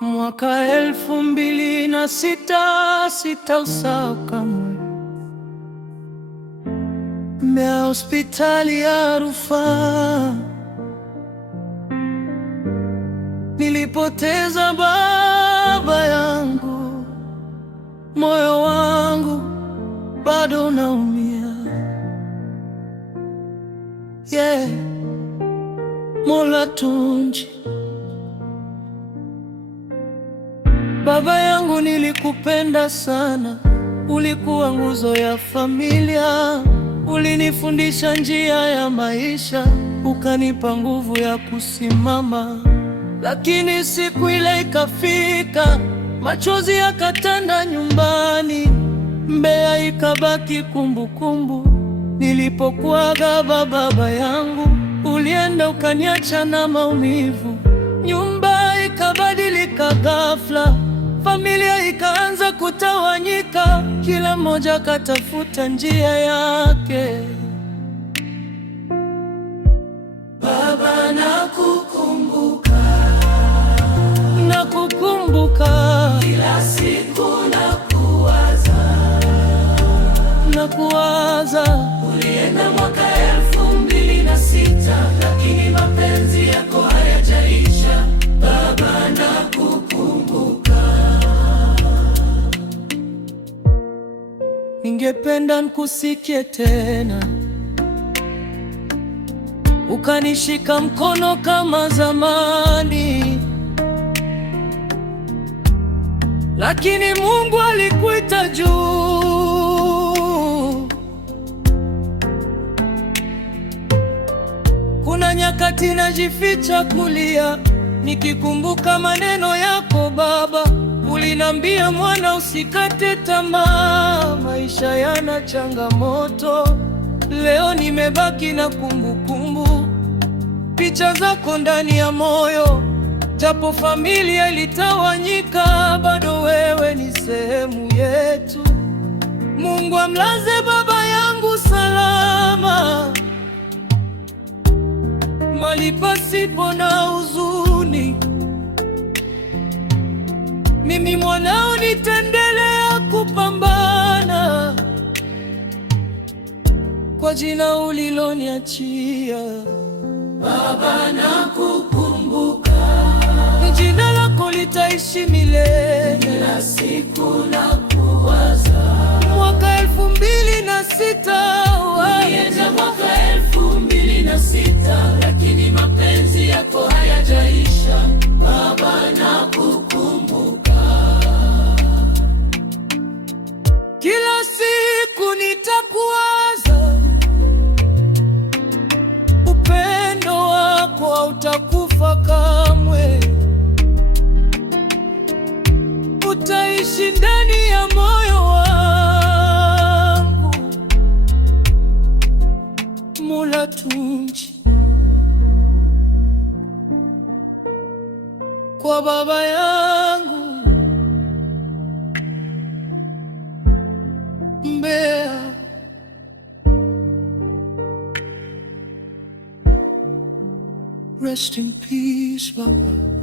Mwaka 2006 sitausahau kamwe. Mbeya hospitali ya rufaa, nilipoteza baba yangu. Moyo wangu bado unaumia. Mola Tunji, baba yangu, nilikupenda sana. Ulikuwa nguzo ya familia, ulinifundisha njia ya maisha, ukanipa nguvu ya kusimama. Lakini siku ile ikafika, machozi yakatanda nyumbani, Mbeya ikabaki kumbukumbu. Nilipokuaga baba yangu, ulienda ukaniacha na maumivu. Nyumba ikabadilika ghafla, familia ikaanza kutawanyika, kila mmoja katafuta njia yake. Baba, nakukumbuka, nakukumbuka, kila siku nakuwaza. Ulienda mwaka 2006, lakini mapenzi yako hayajaisha. Baba, nakukumbuka. Ningependa nikusikie tena, ukanishika mkono kama zamani, lakini Mungu alikuita juu. Kuna nyakati najificha kulia, nikikumbuka maneno yako Baba. Ulinambia, mwana, usikate tamaa, maisha yana changamoto. Leo nimebaki na kumbukumbu, picha zako ndani ya moyo. Japo familia ilitawanyika, bado wewe ni sehemu yetu. Mungu amlaze baba yangu salama, mahali pasipo na huzuni. Mimi mwanao nitaendelea kupambana kwa jina uliloniachia. Baba, nakukumbuka, jina lako litaishi milele. Kila siku nakuwaza. Mwaka 2006, ulienda mwaka 2006, lakini mapenzi yako hayajaisha. Baba, nakukumbuka, kila siku nitakuwaza. Upendo wako hautakufa kamwe, utaishi ndani ya moyo wangu. Mola Tunji, kwa baba yangu Mbeya. Rest in peace, Baba.